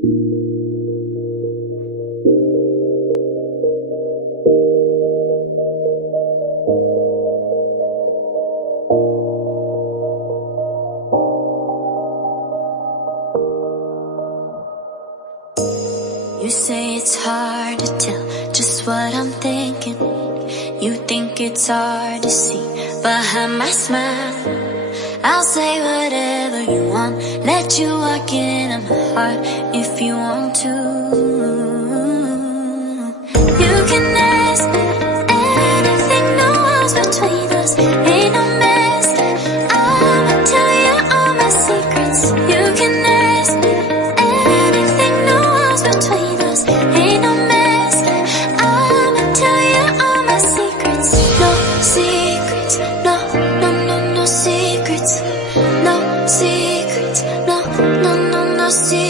You say it's hard to tell just what I'm thinking. You think it's hard to see behind my smile. I'll say whatever you want, let you walk into my heart if you want to. You can ask me anything, no walls between us, ain't no mess. I'ma tell you all my secrets. You can ask me anything, no walls between us, ain't no mess. I'ma tell you all my secrets. No secrets, no, no, no, no secrets. No secrets, no, no, no, no secrets.